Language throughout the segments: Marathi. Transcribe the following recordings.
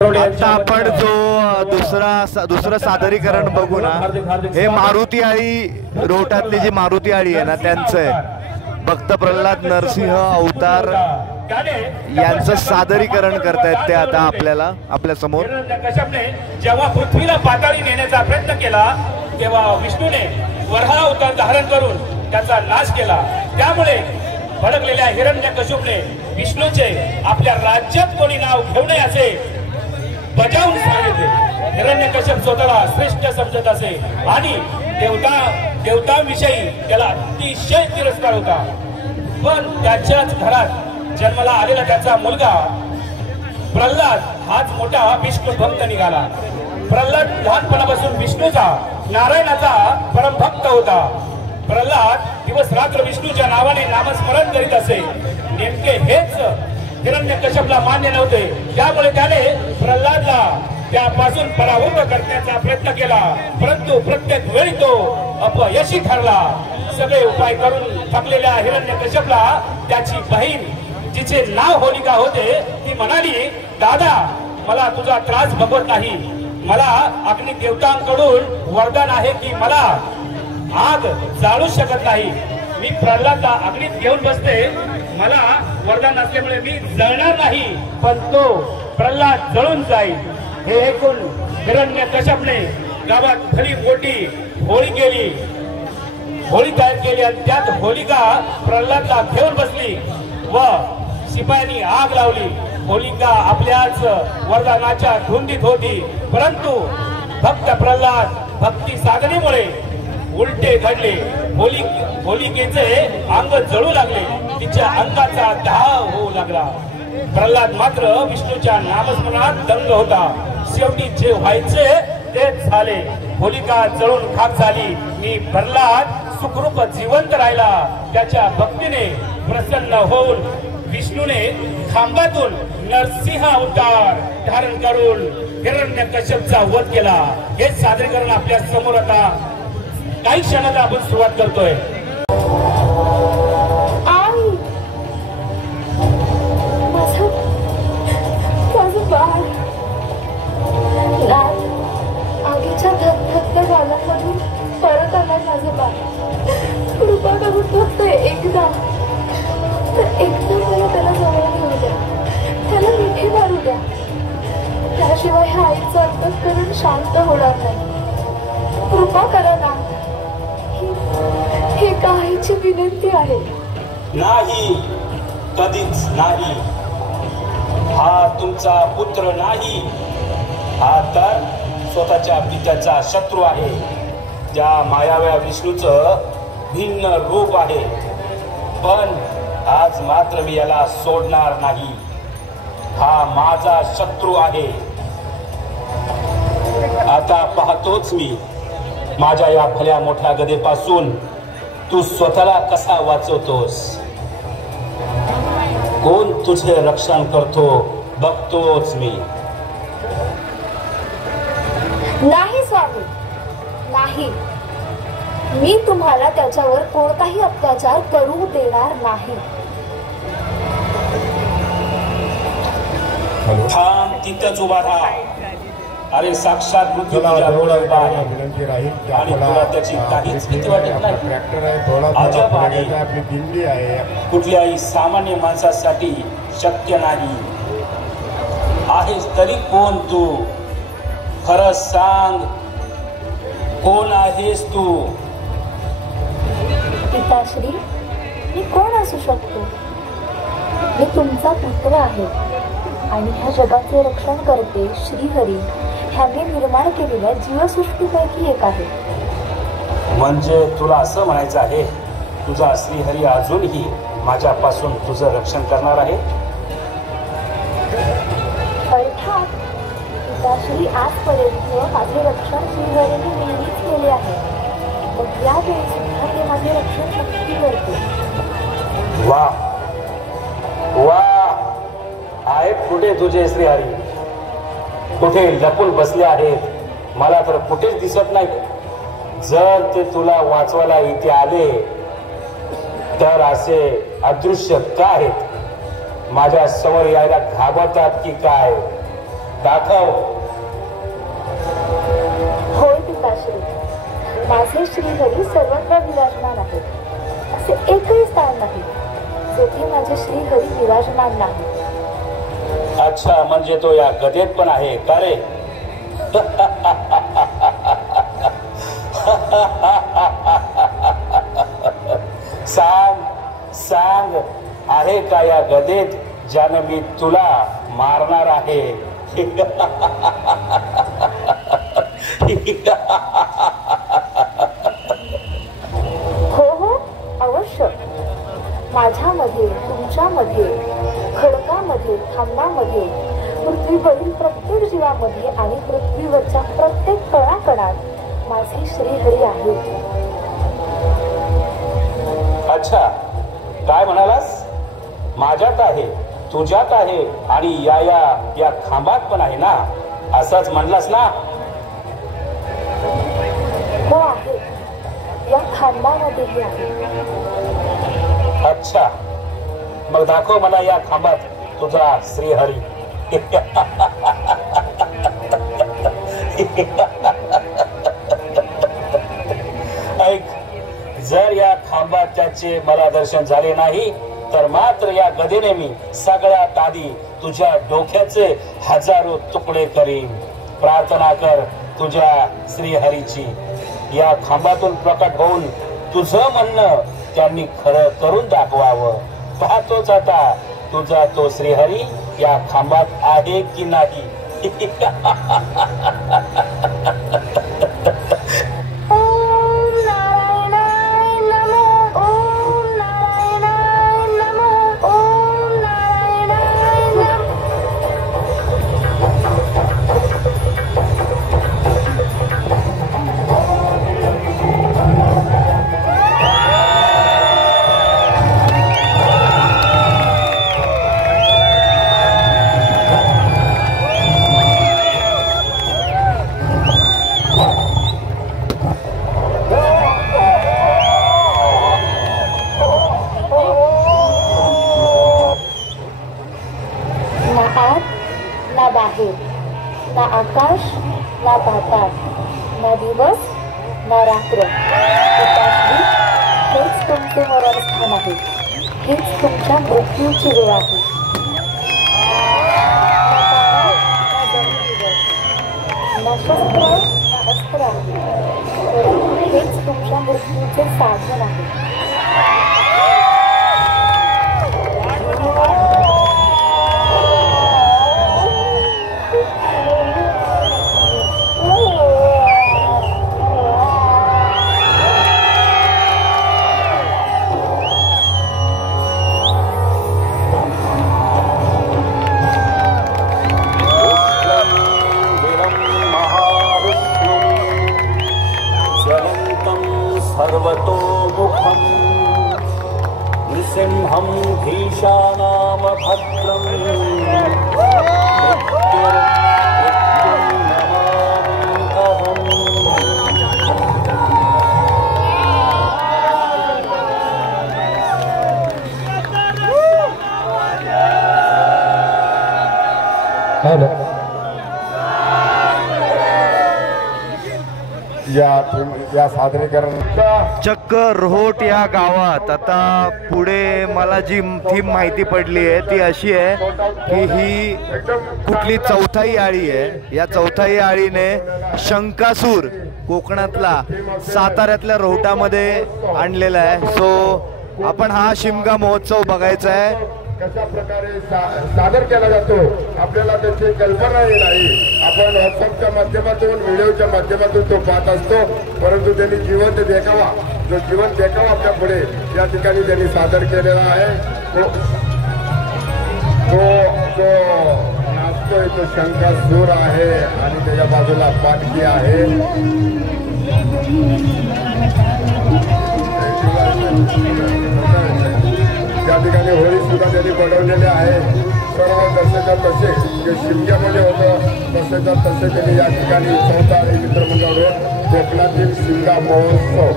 आता आपण जो दुसरं सादरीकरण बघू ना, हे मारुती आळी रोटातली जी मारुती आळी आहे ना त्यांचं आहे. भक्त प्रल्हाद नरसिंह अवतार यांचं सादरीकरण करतायत ते आता आपल्या समोर. जेव्हा पृथ्वीला पाताळी नेण्याचा प्रयत्न केला तेव्हा विष्णूने वराह अवतार धारण करून त्याचा नाश केला. त्यामुळे भडकलेल्या हिरण्यकश्यपूने विष्णूचे आपल्या राज्यात कोणी नाव घेऊ नये असे बजावून सांगितले. हिरण्यकश्यप स्वतःला श्रेष्ठ समजत असे आणि देवतांविषयी त्याला अतिशय तिरस्कार होता. पण त्याच्याच घरात जन्माला आलेला त्याचा मुलगा प्रल्हाद हाच मोठा विष्णू भक्त निघाला. प्रल्हाद लहानपणापासून विष्णूचा नारायणाचा परमभक्त होता. प्रल्हाद दिवस रात्र विष्णूच्या नावाने नामस्मरण करीत असे. नेमके हेच हिरण्यकश्यपला मान्य नव्हते. त्यामुळे त्याने प्रल्हादला त्यापासून परावृत्त करण्याचा प्रयत्न केला, परंतु प्रत्येक वेळी तो अपयशी ठरला. सगळे उपाय करून थकलेल्या हिरण्यकश्यपला त्याची बहीण, जिचे नाव होलिका होते, ती म्हणाली, दादा मला तुझा त्रास बघवत नाही. मला अग्नि देवतांकडून वरदान आहे की मला आग जाळू शकत नाही. मी प्रल्हादला अग्नीत घेऊन बसते. मला वरदान असल्यामुळे मी जळणार नाही, पण तो प्रल्हाद जळून जाईल. हे ऐकून हिरण्यकश्यपने गावात खरी मोठी होळी केली, होळी तयार केली आणि त्यात होलिका प्रल्हादला घेऊन बसली व शिपायांनी आग लावली. होलिका आपल्याच वरदानाच्या धुंदीत होती, परंतु भक्त प्रल्हाद भक्ती साधनेमुळे उलटे घडले. होलिकेचे अंग जळू लागले, तिच्या अंगाचा धाव होऊ लागला. प्रल्हाद मात्र विष्णूच्या नामस्मरणात दंग होता. शेवटी जे व्हायचे तेच झाले. होलिका जळून खाक झाली आणि प्रल्हाद सुखरूप जिवंत राहिला. त्याच्या भक्तीने प्रसन्न होऊन विष्णूने खांबातून नरसिंह अवतार धारण करून हिरण्यकश्यपचा वध केला. हे सादरीकरण आपल्या समोर आता काही क्षणात आपण सुरुवात करतोय. आगीच्या धगधगत्या गालांमधून परत आला माझं बाळ. कृपा करून फक्त एकदा मला त्याला जवळ घेऊ द्या, त्याला मिठी मारू द्या. त्याशिवाय ह्या आईचं अंतःकरण शांत होणार नाही. कृपा करा ना, ही आईची विनंती आहे. नाही, कधीच नाही. हा तुमचा पुत्र नाही, हा तर स्वतःच्या पित्याचा शत्रू आहे. त्या मायाव्या विष्णूचं भिन्न रूप आहे. पण आज मात्र मी याला सोडणार नाही. हा माझा शत्रू आहे. आता पाहतोच मी माझ्या या भल्या मोठ्या गदेपासून तू स्वतःला कसा वाचवतोस. कोण तुझे रक्षण करतो बघतोच मी. नाही स्वामी, नाही. मी तुम्हाला त्याच्यावर कोणताही अत्याचार करू देणार नाही. थांब, तिथंच उभा राहा. अरे साक्षात मृत्यू तुझ्या डोळ्यात उभा आहे आणि तुला त्याची काहीच भीती वाटत नाही. अजब आहे, कुठल्याही सामान्य माणसासाठी शक्य नाही. आहेस तरी कोण तू? खरं सांग, कोण आहेस तू? पिताश्री, मी कोण असू शकतो? मी तुमचा पुत्र आहे आणि ह्या जगाचे रक्षण करते श्रीहरी ह्याने निर्माण केलेल्या जीवसृष्टीपैकी एक आहे. म्हणजे तुला असं म्हणायचं आहे, तुझा श्रीहरी अजूनही माझ्यापासून तुझं रक्षण करणार आहे? अर्थात पिताश्री, आजपर्यंत माझे रक्षण श्रीहरीने नेहमीच केले आहे. मग यावेळी सुद्धा ते माझे रक्षण नक्की करते. वा वा, आहेत कुठे तुझे श्रीहरी? कुठे लपून बसले आहेत? मला तर कुठेच दिसत नाही. जर ते तुला वाचवायला इथे आले तर असे अदृश्य का आहेत? माझ्या समोर यायला घाबरतात की काय? दाखव. होय पिताश्री, माझे श्रीहरी सर्वत्र विराजमान आहेत. असे एकही स्थान नाही जेथे माझे श्रीहरी विराजमान नाही. अच्छा, म्हणजे तो या गदेत पण आहे का रे? सांग सांग, आहे का या गदेत ज्यानं मी तुला मारणार आहे? हो हो, अवश्य. माझ्यामध्ये, तुमच्यामध्ये, खडकामध्ये, खांबामध्ये, पृथ्वीवरील प्रत्येक जीवामध्ये आणि पृथ्वीवरच्या प्रत्येक कणाकणात माझे श्रीहरी आहे. अच्छा, काय म्हणालास? माझ्यात आहे, तुझ्यात आहे आणि या खांबात पण आहे ना, असंच म्हणलास ना? हो आहे, या खांबामध्येही आहे. अच्छा, मग दाखव मला या खांबात तुझा श्रीहरी. ऐक, जर या खांबात त्याचे मला दर्शन झाले नाही तर मात्र या गदेने मी सगळ्यात आधी तुझ्या डोक्याचे हजारो तुकडे करीन. प्रार्थना कर तुझ्या श्रीहरीची. या खांबातून प्रकट होऊन तुझं म्हणणं त्यांनी खरं करून दाखवावं. पाहतोच आता तुझा तो श्रीहरी या खांबात आहे की नाही. ना आकाश, ना पाताळ, ना दिवस, ना रात्र. हेच तुमचे मरणस्थान आहे. हेच तुमच्या मृत्यूची वेळ आहे. ना शस्त्र, ना अस्त्र आहे. हेच तुमच्या मृत्यूचे साधन आहे. सर्वतोमुखं नृसिंहं भीषाणाम भद्रं मृत्युं नमामि अहम्. या सादरीकरण चक्क रोहोट या गावात आता पुढे मला जी थीम माहिती पडली आहे ती अशी आहे की ही कुठली चौथाई आळी आहे. या चौथाई आळीने शंकासूर कोकणातला साताऱ्यातल्या रोहटामध्ये आणलेला आहे. सो आपण हा शिमगा महोत्सव बघायचा आहे. कशा प्रकारे सादर केला जातो आपल्याला त्याची कल्पना नाही. आपण व्हॉट्सअपच्या माध्यमातून, व्हिडिओच्या माध्यमातून तो पाहत असतो, परंतु त्यांनी जिवंत देखावा, जो जिवंत देखावा आपल्या पुढे या ठिकाणी त्यांनी सादर केलेला आहे. तो जो नाचतोय तो शंकासूर आहे आणि त्याच्या बाजूला पालखी आहे. त्या ठिकाणी होळी सुद्धा त्यांनी बनवलेले आहे. सर्व तसेच्या तसे जे शिमग्यामध्ये होतं तसेच्या तसे त्यांनी या ठिकाणी चौथा मित्रमंडळ कोकणातील शिमगा महोत्सव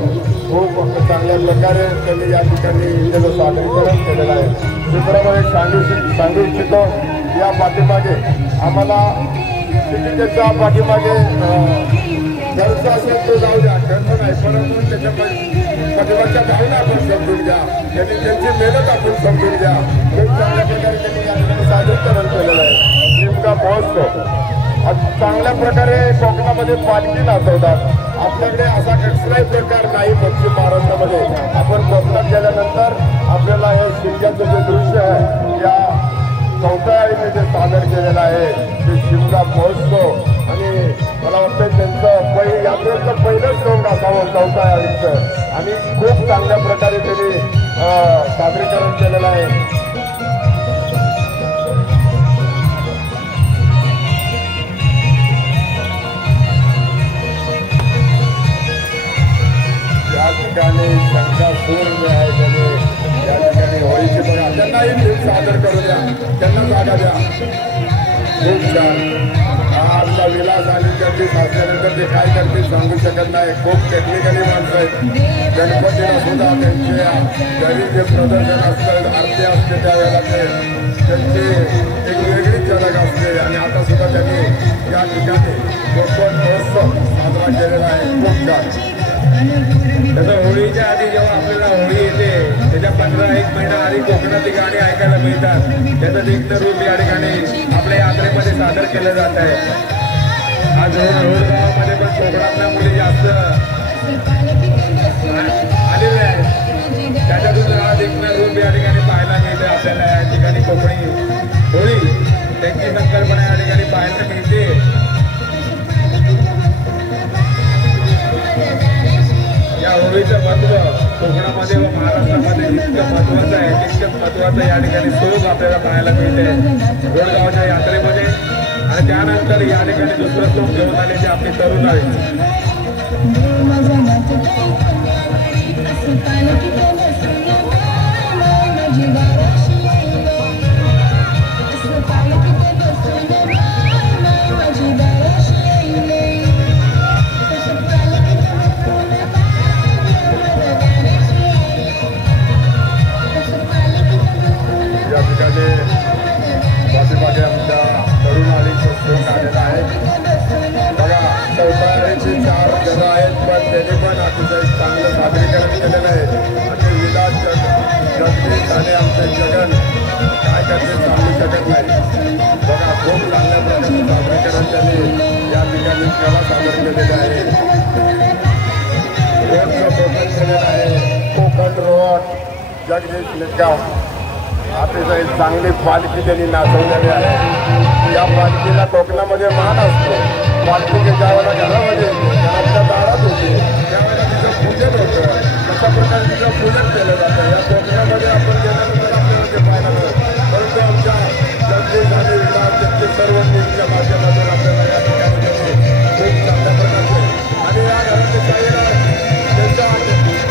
खूप चांगल्या प्रकारे त्यांनी या ठिकाणी त्याचं सादरीकरण केलेलं आहे. मित्रांनो, एक सांगू इच्छितो, या पाठीमागे आम्हाला त्याच्या पाठीमागे खर्च असेल तो जाऊ द्या, खर्च नाही, परंतु त्याच्या पाठीमागच्या भावना आपण समजून घ्या, त्यांनी त्यांची मेहनत आपण समजून घ्या. खूप चांगल्या प्रकारे त्यांनी या ठिकाणी सादरीकरण केलेलं आहे. शिमगा महोत्सव चांगल्या प्रकारे कोकणामध्ये पालखी नाचवतात. आपल्याकडे असा कसलाही प्रकार नाही पश्चिम महाराष्ट्रामध्ये. आपण कोकणात गेल्यानंतर आपल्याला हे शिमग्याचं जे दृश्य आहे या चौथाळीने जे सादर केलेलं आहे ते शिमगा महोत्सव, आणि मला वाटतं त्यांचं यात्रेचं पहिलंच रंग असावं चौथाळीचं, आणि खूप चांगल्या प्रकारे त्यांनी सादरीकरण केलेलं आहे. या ठिकाणी शंकासूर जे आहे त्याने या ठिकाणी होळीची बघा, त्यांनाही खूप सादर करू द्या, त्यांना जागा द्या. खूप छान. आजचा विलास आणि गर्दी असल्यानंतर ते काय करतील सांगू शकत नाही. खूप टेक्निकली माणसं आहेत. गणपतीला सुद्धा त्यांच्या घरी जे प्रदर्शन असतं, आरती असते त्यावेळेला त्यांची एक वेगळीच झलक असते, आणि आता सुद्धा त्यांनी या ठिकाणी कोकण महोत्सव साजरा केलेला आहे. खूप छान. तसं होळीच्या आधी जेव्हा आपल्याला होळी येते त्याच्या 15-1 महिना आधी कोकणातली गाणी ऐकायला मिळतात. त्याचं दिग्ध रूप या ठिकाणी आपल्या यात्रेमध्ये सादर केलं जात आहे. आज रोडगावामध्ये पण कोकणातल्या मुली जास्त आलेल्या आहेत. त्याच्यातून हा दिग्ध रूप या ठिकाणी पाहायला मिळते आपल्याला. या ठिकाणी कोकणी होळी त्यांची संकल्पना या ठिकाणी पाहायला मिळते. या होळीचं महत्व कोकणामध्ये व महाराष्ट्रामध्ये जितकं महत्वाचं आहे तितकंच महत्वाचं या ठिकाणी स्वरूप आपल्याला पाहायला मिळते रोडगावच्या यात्रेमध्ये. आणि त्यानंतर या ठिकाणी दुसरं स्वरूप घेऊन आलेले आपले तरुण आहेत. पाठीमागे आमच्या तरुण आळीचं शोक आलेला आहे. बघा, चौथाळीची 4 जणं आहेत, पण त्यांनी पण अतिशय चांगलं सादरीकरण केलेलं आहे. आणि विलास जगदीश आणि आमचे जगन काय करते सांगू शकत नाही. बघा, खूप चांगल्या प्रकारचं सादरीकरण त्यांनी या ठिकाणी कला सादर केलेलं आहे. रोडचं कोकण केलेलं आहे. कोकण रोड जगदीश निटगाव अतिशय चांगली पालखी त्यांनी नाचवलेली आहे. या पालखीला कोकणामध्ये मान असतो. पालखी ज्यावेळेला घरामध्ये येते, घराच्या दारात होते, त्यावेळेला तिचं पूजन होतं. अशा प्रकारे तिचं पूजन केलं जातं. या कोकणामध्ये आपण गेल्यानंतर आपल्याला ते पाहायला मिळतं. परंतु आमच्या जगदीश आणि विलास त्यांचे सर्व टीमच्या माध्यमातून आपल्याला या ठिकाणी खूप चांगल्या प्रकारचे, आणि या घराच्या शाळेला त्यांच्या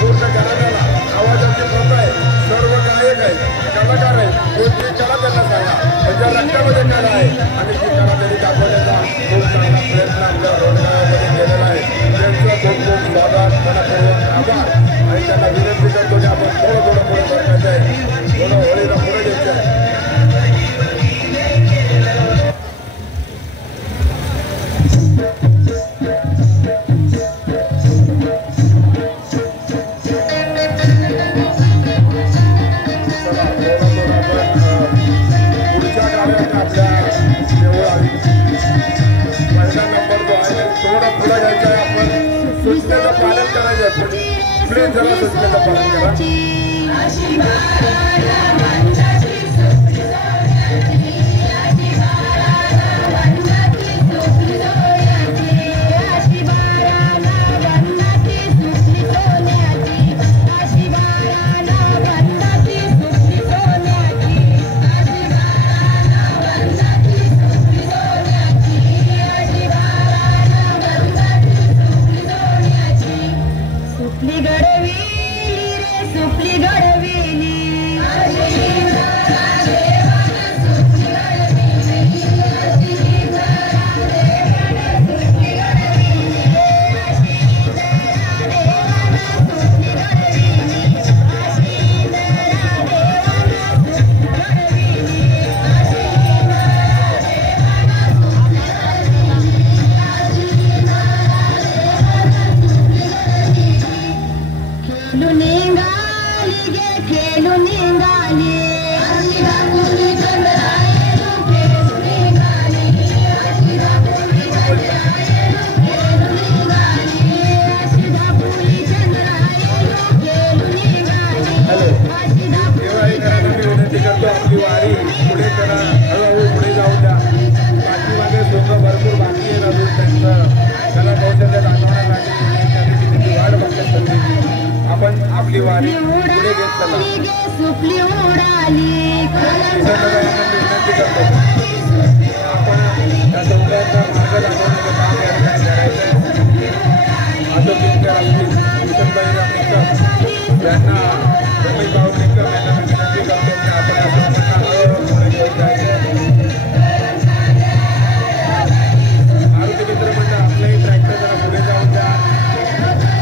पूर्ण घराण्याला आवाजाची प्रथा आहे. सर्व गायक आहेत, कलाकार आहेत, कोणती कला त्यांना सांगा, त्यांच्या रक्तामध्ये कला आहे, आणि ती कला त्यांनी दाखवण्याचा खूप चांगला प्रयत्न आपल्या रोडगावामध्ये केलेला आहे. त्यांचं खूप खूप स्वागत, मनापूर्वक आभार, आणि त्यांना विनंती करतो की आपण थोडं पुढे बघायचं आहे, थोडं होळीला पुढे घ्यायचं आहे. सूचनेचं पालन करायचं आहे. प्लीज जरा सूचनेचं पालन करा. सुपली गडविली आनंदाच्या वातावरणासाठी वाट बघत असते. आपण आपली वारी पुढे घेत चला. विनंती करतो आपण त्या समुदायाचा मार्ग दाखवण्याचं काम या ठिकाणी करायचं. असं पिंकर असतील किशनबाई निकम यांना रमेश भाऊ निकम यांना विनंती करतो की आपण या सर्वांना हळूहळू पुढे घेऊन जायचं. मारुती मित्र म्हणजे आपलंही ट्रॅक्टर जरा पुढे जाऊन द्या.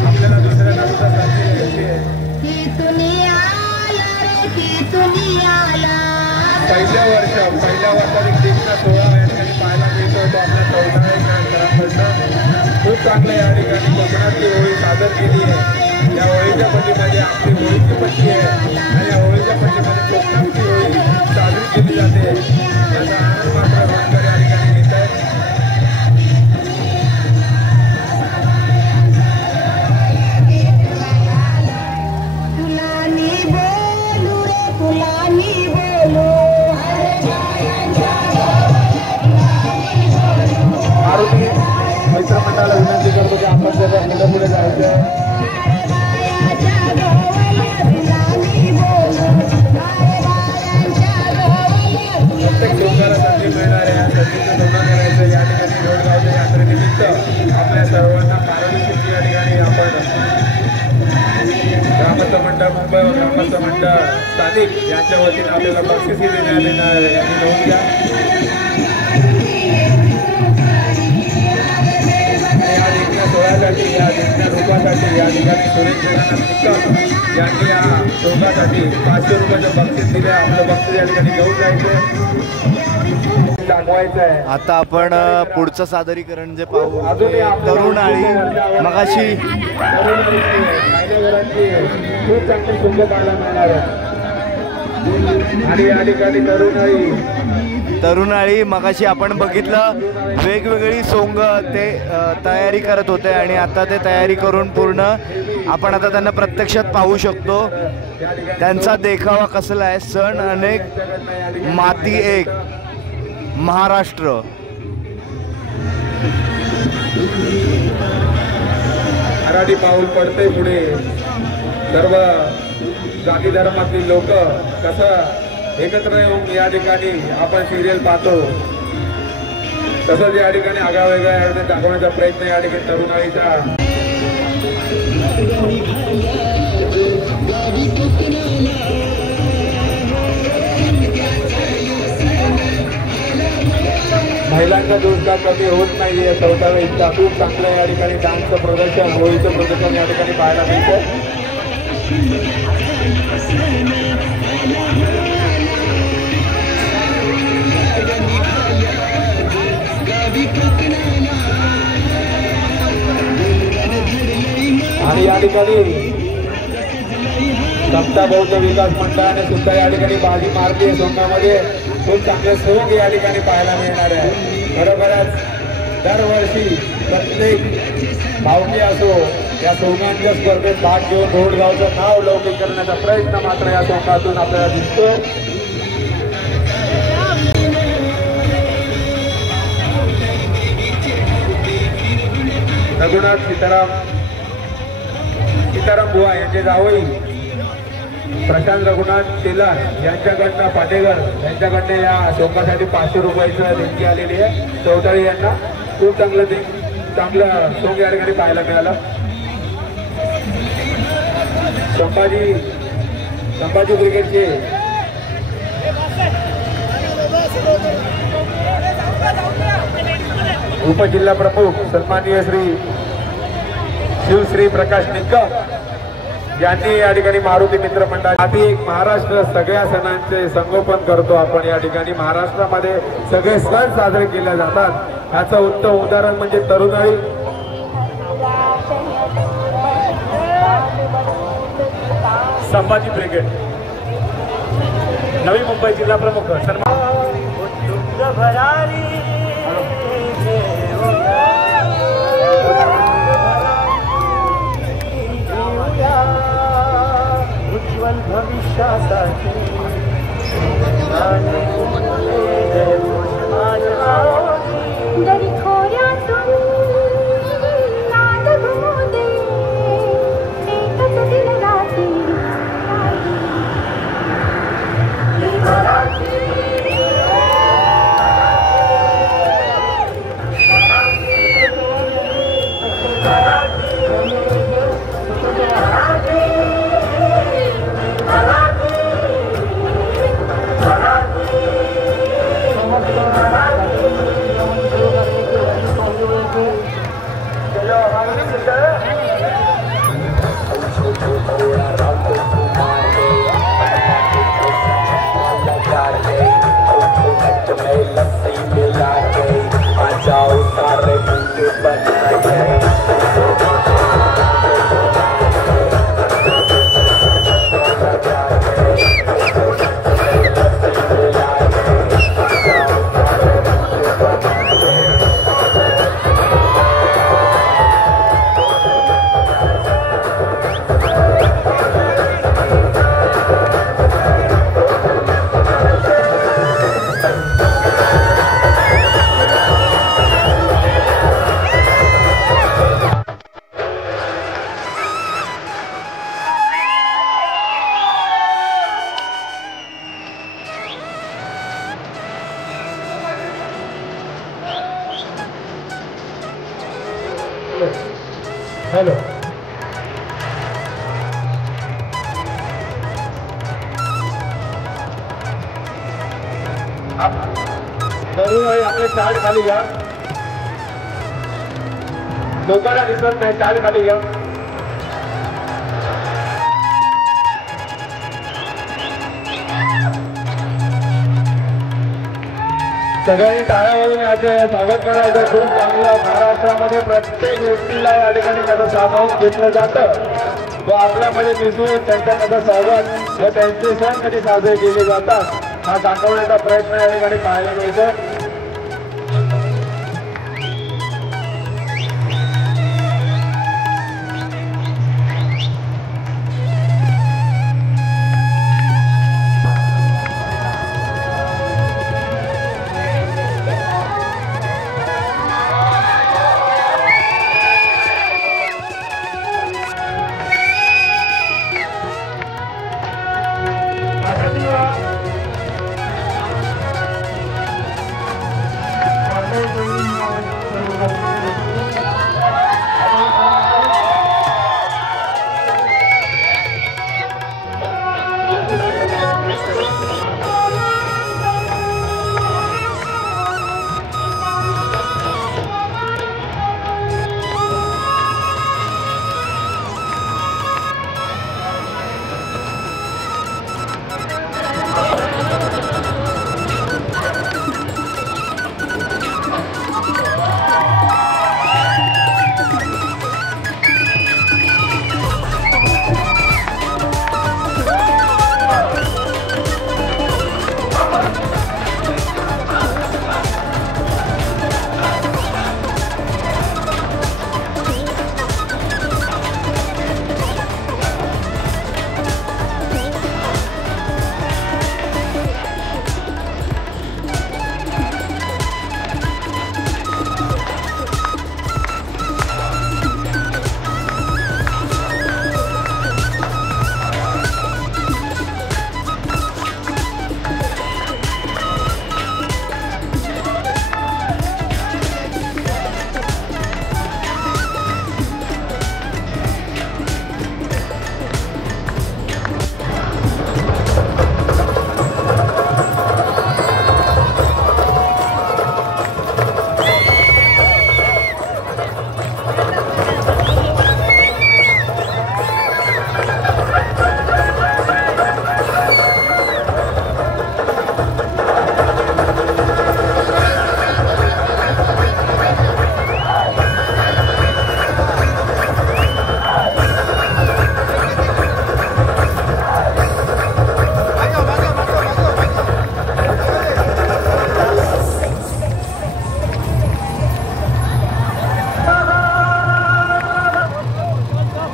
आपल्याला दुसऱ्यांना सुद्धा संधी द्यायची आहे. पहिल्या वर्षात एक दीक्षा सोहळा या ठिकाणी पाहायला मिळतो. तो आपल्या चौदाकडनं खूप चांगलं या ठिकाणी कोकणातली होळी सादर केली आहे. या होळीच्या पट्टीमध्ये आपली होळीची पट्टी आहे आणि या होळीच्या पट्टीमध्ये कोकणातली होळी साजरी केली जाते. याचा आनंद मात्र रोजगार या ठिकाणी घेत आहे. मारुती मित्रमंडळाला विनंती करतो की आपण जर पुढे पुढे जायचं. प्रत्येक डोंगराला संधी मिळणार आहे. संधीचं सोनं करायचं. या ठिकाणी रोडगावच्या यात्रेनिमित्त आपल्या सर्वांना पारदर्शक या ठिकाणी आपण ग्रामस्थ मंडळ मुंबई व ग्रामस्थ मंडळ स्थानिक यांच्या वतीने आपल्याला बक्षिसी देण्यात येणार आहे. यांनी नोंद घ्या. या देखण्या सोहळ्यासाठी या देखण्या रूपासाठी या ठिकाणी सुरेश निकम यांनी या शोधासाठी 500 रुपयाचं बक्षीस दिले. आपलं बक्षीस या ठिकाणी घेऊन जायचं दाखवायचं आहे. आता आपण पुढचं सादरीकरण जे पाहू तरुण आळी मगाशी खूप चांगली सुंदर पाहायला मिळणार आहे. आणि या ठिकाणी तरुण आळी मगाशी आपण बघितलं वेगवेगळी सोंग ते तयारी करत होते आणि आता ते तयारी करून पूर्ण आपण आता त्यांना प्रत्यक्षात पाहू शकतो. त्यांचा देखावा कसला आहे. सण अनेक माती एक महाराष्ट्र. मराठी पाऊल पडते पुढे. सर्व जाती धर्मातील लोक कसं एकत्र येऊन या ठिकाणी आपण सिरियल पाहतो तसंच या ठिकाणी आगळावेगळा दाखवण्याचा प्रयत्न या ठिकाणी तरुणाईचा. महिलांचा रोजगार कमी होत नाहीये. 14 इतका खूप चांगलं या ठिकाणी डान्सचं प्रदर्शन होळीचं प्रदर्शन या ठिकाणी पाहायला मिळतं. आणि या ठिकाणी समता बौद्ध विकास मंडळाने सुद्धा या ठिकाणी बाजी मारली. सोंगामध्ये खूप चांगले सोंग या ठिकाणी पाहायला मिळणार आहे. बरोबरच दरवर्षी प्रत्येक भावकी असो या सोंगांच्या स्पर्धेत भाग घेऊन रोडगावचं नाव लौकिक करण्याचा प्रयत्न मात्र या सोंगातून आपल्याला दिसतो. रघुनाथ सीताराम बुवा यांचे जावई प्रशांत रघुनाथ तेलार यांच्याकडनं पाटेकर यांच्याकडनं या सोंगासाठी 500 रुपयाचं देणगी आलेली आहे. चौताळी यांना खूप चांगलं सोंग या ठिकाणी पाहायला मिळालं. संभाजी ब्रिगेडचे उपजिल्हा प्रमुख सन्माननीय शिवश्री प्रकाश निकम यांनी या ठिकाणी मारुती मित्र मंडळासाठी एक महाराष्ट्र सगळ्या सणांचे संगोपन करतो आपण. या ठिकाणी महाराष्ट्रामध्ये सगळे सण साजरे केले जातात. याचं उत्तम उदाहरण म्हणजे तरुणाई. संभाजी ब्रिगेड नवी मुंबई जिल्हा प्रमुख सन्मान उज्ज्वल भविष्यासाठी हॅलो तरुण आहे आपले चाल खाली घ्या लोकांना दिसत नाही चाल खाली घ्या सगळ्यांनी टाळ्या वाजून याचे स्वागत करायचं खूप चांगलं महाराष्ट्रामध्ये प्रत्येक गोष्टीला या ठिकाणी त्याचं सामावून घेतलं जातं व आपल्यामध्ये मिसळून त्यांचं त्याचं स्वागत व त्यांचे सण कधी साजरे केले जातात हा दाखवण्याचा प्रयत्न या ठिकाणी पाहायला मिळतो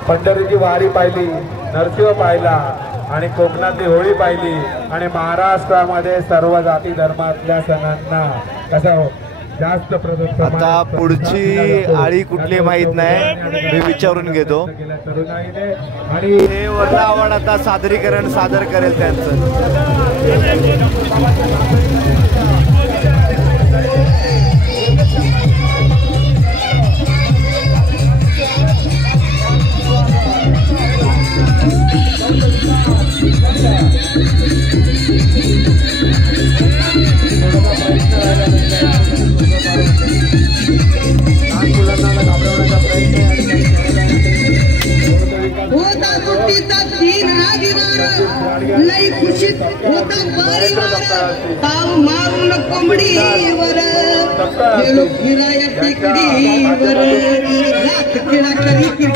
पंढरीची वारी पाहिली नरसिंह पाहिला आणि कोकणातली होळी पाहिली आणि महाराष्ट्रामध्ये सर्व जाती धर्मातल्या सणांना कसं जास्त आता पुढची आळी कुठली माहित नाही मी विचारून घेतो आणि हे वृंदावन आता सादरीकरण सादर करेल त्यांचं होता सुट्टीचा तीन लई खुशीत होता परिवार ताव मारून कोंबडीवर गेलो फिराया टेकडीवर लाथ खेळा करी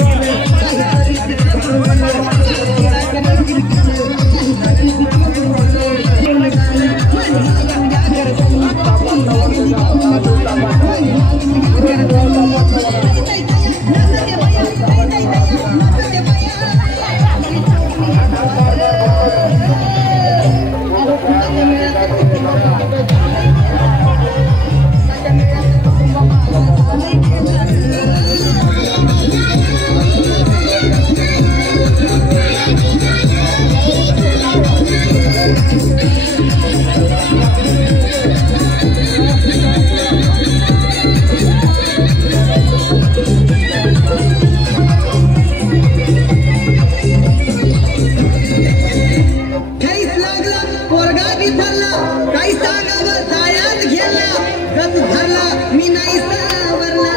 विसरला काही सांगावं जायात गेला गत झाला मी नाही सावरला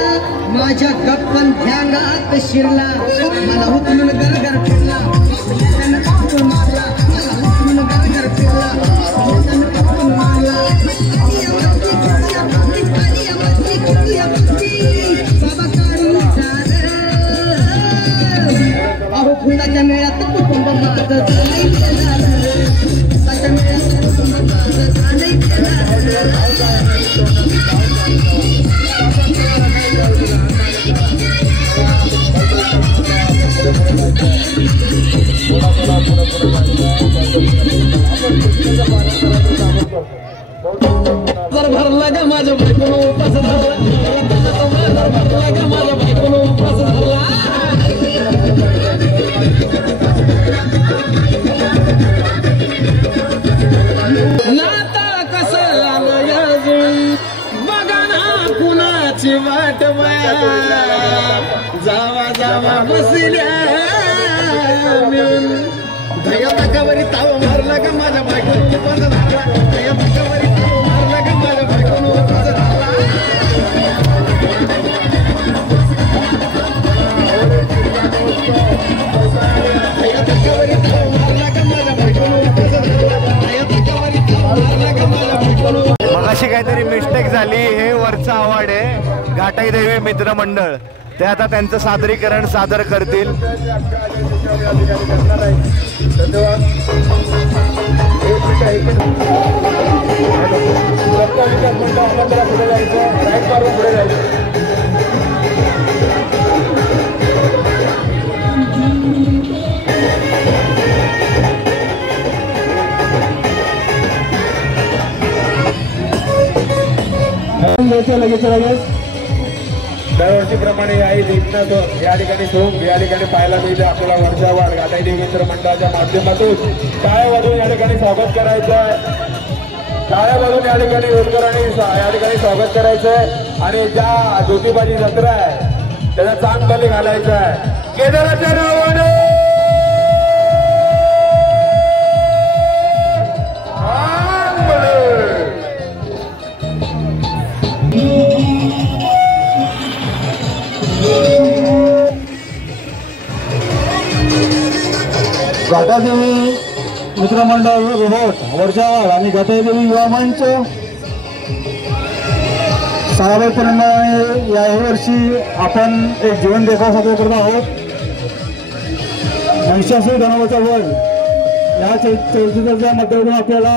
माझ्या गप्पन ध्यांगात शिरला मला उचलून गरगर फिरला त्यानं कापून मारला मला उचलून गरगर फिरला त्यानं कापून मारला बाबा काढून चाल अहो फुलाच्या मेळ्यात कुटुंब माझं झालंय केलं फुलाच्या मेळ्यात कुटुंब माझं झालंय भरला का माझ्या बायकोनं उपास धरला भरला का माझ्या बायकोनं उपास धरला नाता कसं लागलं अजून बघा ना कुणाची वाट बया जावा जावा बसल्या मिळून धया तकावरी ताव मारला का माझ्या बायकोनं उपास धरला धया तकावरी ताव मारला का माझ्या बायकोनं उपास धरला धया तकावरी ताव मारला का माझ्या बायकोनं उपास धरला धया तकावरी ताव मारला का माझ्या बायकोनं मगाशी काहीतरी मिस्टेक झाली. हे वरचा अवॉर्ड आहे घाटाई देवी मित्र मंडळ, ते आता त्यांचं सादरीकरण सादर करतील. दरवर्षीप्रमाणे या ठिकाणी सोंग या ठिकाणी पाहायला मिळते आपल्याला वरचा वाढ घाटाई देवी मित्र मंडळाच्या माध्यमातून टाळ्या वाजवून या ठिकाणी स्वागत करायचं आहे. टाळ्या वाजवून या ठिकाणी होतकरांनी या ठिकाणी स्वागत करायचं आहे आणि ज्या ज्योतिबाची जत्रा आहे त्याचा चांग बली घालायचा आहे. केदाराच्या नावाने घाटादेवी मित्रमंडळ रोहोट वर्षावाड आणि घाटादेवी युवा मंच 6व्या परिणामाने या वर्षी आपण एक जीवन देखावा साजरा करत आहोत. महिषासूर दानवाचा वध या चरित्राच्या माध्यमातून आपल्याला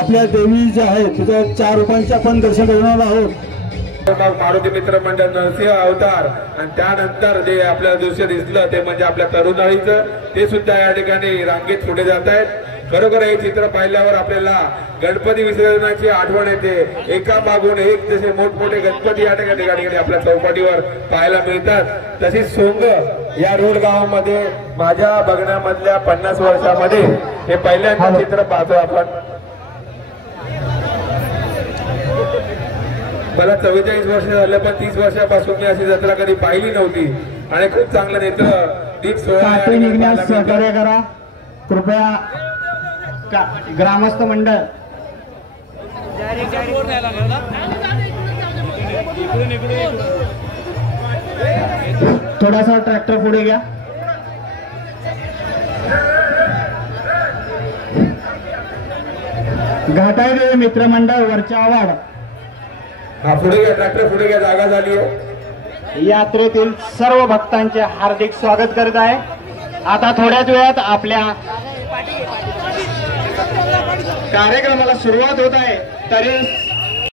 आपल्या देवी ज्या आहेत त्याच्या 4 रूपांचे आपण दर्शन करणार आहोत. मारुती मित्र मंडळ नरसिंह अवतार आणि त्यानंतर जे आपल्याला दृश्य दिसलं ते म्हणजे आपल्या तरुणाईचं ते सुद्धा या ठिकाणी रांगेत पुढे जात आहेत. खरोखर हे चित्र पाहिल्यावर आपल्याला गणपती विसर्जनाची आठवण येते. एका मागून एक जसे मोठमोठे गणपती या ठिकाणी आपल्या चौपाटीवर पाहायला मिळतात. तशीच सोंग या रोड गावामध्ये माझ्या बघण्यामधल्या 50 वर्षामध्ये हे पहिल्यांदा चित्र पाहतो आपण. मला 44 वर्ष झालं पण 30 वर्षापासून मी अशी जत्रा कधी पाहिली नव्हती आणि खूप चांगलं नेत्र दीप सोहळा सहकार्य करा कृपया. ग्रामस्थ मंडळ थोडासा ट्रॅक्टर पुढे घ्या. घाटाई देवी मित्रमंडळ वरच्या आवाड हा पुढे घ्या ट्रॅक्टर पुढे घ्या जागा झाली आहे. यात्रेतील सर्व भक्तांचे हार्दिक स्वागत करत आहे. आता थोड्याच वेळात आपल्या कार्यक्रमाला सुरुवात होत आहे तरी